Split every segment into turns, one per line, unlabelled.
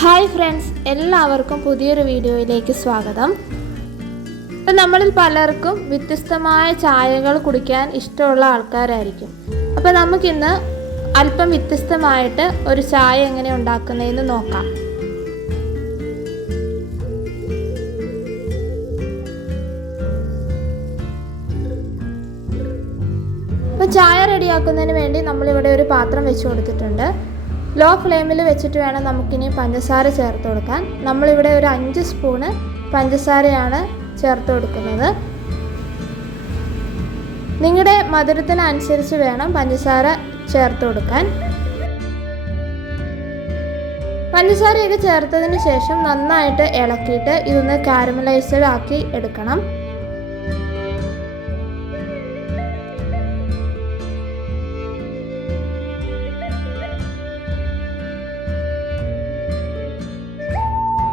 Hi friends എല്ലാവർക്കും പുതിയൊരു വീഡിയോയിലേക്ക് സ്വാഗതം. ഇപ്പം നമ്മളിൽ പലർക്കും വ്യത്യസ്തമായ ചായകൾ കുടിക്കാൻ ഇഷ്ടമുള്ള ആൾക്കാരായിരിക്കും. അപ്പോൾ നമുക്കിന്ന് അല്പം വ്യത്യസ്തമായിട്ട് ഒരു ചായ എങ്ങനെ ഉണ്ടാക്കുന്നതെന്ന് നോക്കാം. ചായ റെഡിയാക്കുന്നതിന് വേണ്ടി നമ്മളിവിടെ ഒരു പാത്രം വെച്ച് കൊടുത്തിട്ടുണ്ട്. ലോ ഫ്ലെയിമിൽ വെച്ചിട്ട് വേണം നമുക്കിനി പഞ്ചസാര ചേർത്ത് കൊടുക്കാൻ. നമ്മളിവിടെ ഒരു അഞ്ച് സ്പൂണ് പഞ്ചസാരയാണ് ചേർത്ത് കൊടുക്കുന്നത്. നിങ്ങളുടെ മധുരത്തിനനുസരിച്ച് വേണം പഞ്ചസാര ചേർത്ത് കൊടുക്കാൻ. പഞ്ചസാരയൊക്കെ ചേർത്തതിന് ശേഷം നന്നായിട്ട് ഇളക്കിയിട്ട് ഇതൊന്ന് കാരമലൈസ്ഡ് ആക്കി എടുക്കണം.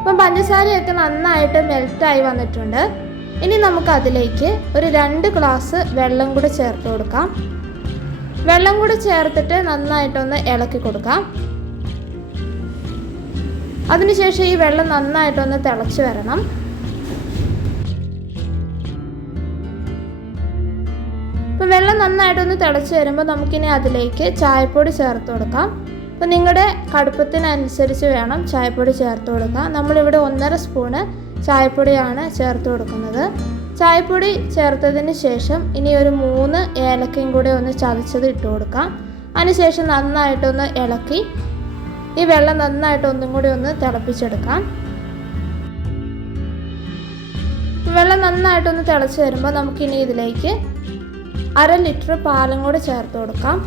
ഇപ്പം പഞ്ചസാരയൊക്കെ നന്നായിട്ട് മെൽറ്റായി വന്നിട്ടുണ്ട്. ഇനി നമുക്ക് അതിലേക്ക് ഒരു രണ്ട് ഗ്ലാസ് വെള്ളം കൂടെ ചേർത്ത് കൊടുക്കാം. വെള്ളം കൂടെ ചേർത്തിട്ട് നന്നായിട്ടൊന്ന് ഇളക്കി കൊടുക്കാം. അതിനുശേഷം ഈ വെള്ളം നന്നായിട്ടൊന്ന് തിളച്ച് വരണം. ഇപ്പം വെള്ളം നന്നായിട്ടൊന്ന് തിളച്ച് വരുമ്പോൾ നമുക്കിനി അതിലേക്ക് ചായപ്പൊടി ചേർത്ത് കൊടുക്കാം. അപ്പോൾ നിങ്ങളുടെ കടുപ്പത്തിനനുസരിച്ച് വേണം ചായപ്പൊടി ചേർത്ത് കൊടുക്കുക നമ്മളിവിടെ ഒന്നര സ്പൂണ് ചായപ്പൊടിയാണ് ചേർത്ത് കൊടുക്കുന്നത്. ചായപ്പൊടി ചേർത്തതിന് ശേഷം ഇനി ഒരു മൂന്ന് ഏലക്കയും കൂടെ ഒന്ന് ചതച്ചത് ഇട്ട് കൊടുക്കാം. അതിനുശേഷം നന്നായിട്ടൊന്ന് ഇളക്കി ഈ വെള്ളം നന്നായിട്ട് ഒന്നും കൂടി ഒന്ന് തിളപ്പിച്ചെടുക്കാം. വെള്ളം നന്നായിട്ടൊന്ന് തിളച്ച് വരുമ്പോൾ നമുക്കിനി ഇതിലേക്ക് അര ലിറ്റർ പാലും കൂടി ചേർത്ത് കൊടുക്കാം.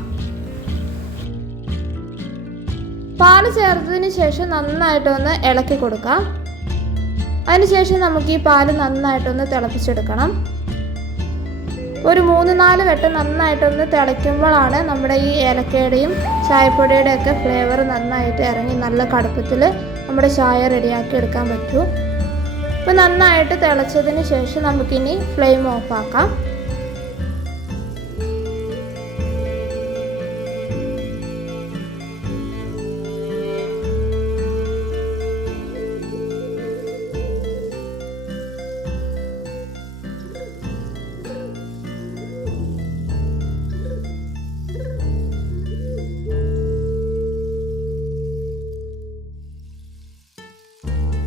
പാൽ ചേർത്തതിന് ശേഷം നന്നായിട്ടൊന്ന് ഇളക്കി കൊടുക്കാം. അതിനുശേഷം നമുക്ക് ഈ പാൽ നന്നായിട്ടൊന്ന് തിളപ്പിച്ചെടുക്കണം. ഒരു മൂന്ന് നാല് വട്ടം നന്നായിട്ടൊന്ന് തിളയ്ക്കുമ്പോഴാണ് നമ്മുടെ ഈ ഏലക്കയുടെയും ചായപ്പൊടിയുടെ ഒക്കെ ഫ്ലേവർ നന്നായിട്ട് ഇറങ്ങി നല്ല കടുപ്പത്തിൽ നമ്മുടെ ചായ റെഡിയാക്കി എടുക്കാൻ പറ്റൂ. അപ്പോൾ നന്നായിട്ട് തിളച്ചതിന് ശേഷം നമുക്കിനി ഫ്ലെയിം ഓഫ്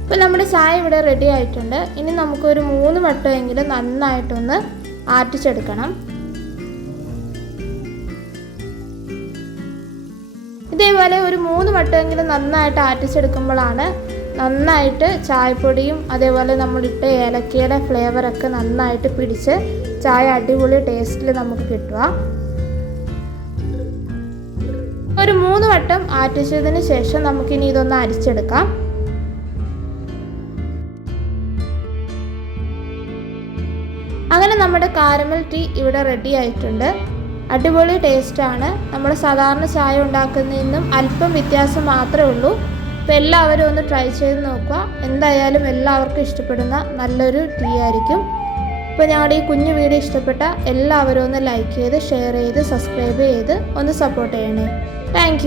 ഇപ്പോൾ നമ്മുടെ ചായ ഇവിടെ റെഡി ആയിട്ടുണ്ട്. ഇനി നമുക്കൊരു മൂന്ന് വട്ടമെങ്കിലും നന്നായിട്ടൊന്ന് ആറ്റിച്ചെടുക്കണം. ഇതേപോലെ ഒരു മൂന്ന് വട്ടമെങ്കിലും നന്നായിട്ട് ആറ്റിച്ചെടുക്കുമ്പോഴാണ് നന്നായിട്ട് ചായപ്പൊടിയും അതേപോലെ നമ്മളിട്ട ഏലക്കയുടെ ഫ്ലേവറൊക്കെ നന്നായിട്ട് പിടിച്ച് ചായ അടിപൊളി ടേസ്റ്റിൽ നമുക്ക് കിട്ടുക. ഒരു മൂന്ന് വട്ടം ആറ്റിച്ചതിന് ശേഷം നമുക്കിനി ഇതൊന്ന് അരിച്ചെടുക്കാം. അങ്ങനെ നമ്മുടെ കാരമൽ ടീ ഇവിടെ റെഡി ആയിട്ടുണ്ട്. അടിപൊളി ടേസ്റ്റാണ് നമ്മൾ സാധാരണ ചായ ഉണ്ടാക്കുന്നതിനും അല്പം വ്യത്യാസം മാത്രമേ ഉള്ളൂ. അപ്പോൾ എല്ലാവരും ഒന്ന് ട്രൈ ചെയ്ത് നോക്കുക. എന്തായാലും എല്ലാവർക്കും ഇഷ്ടപ്പെടുന്ന നല്ലൊരു ടീ ആയിരിക്കും. ഇപ്പോൾ ഞങ്ങളുടെ ഈ കുഞ്ഞു വീഡിയോ ഇഷ്ടപ്പെട്ട എല്ലാവരും ഒന്ന് ലൈക്ക് ചെയ്ത് ഷെയർ ചെയ്ത് സബ്സ്ക്രൈബ് ചെയ്ത് ഒന്ന് സപ്പോർട്ട് ചെയ്യണേ. താങ്ക്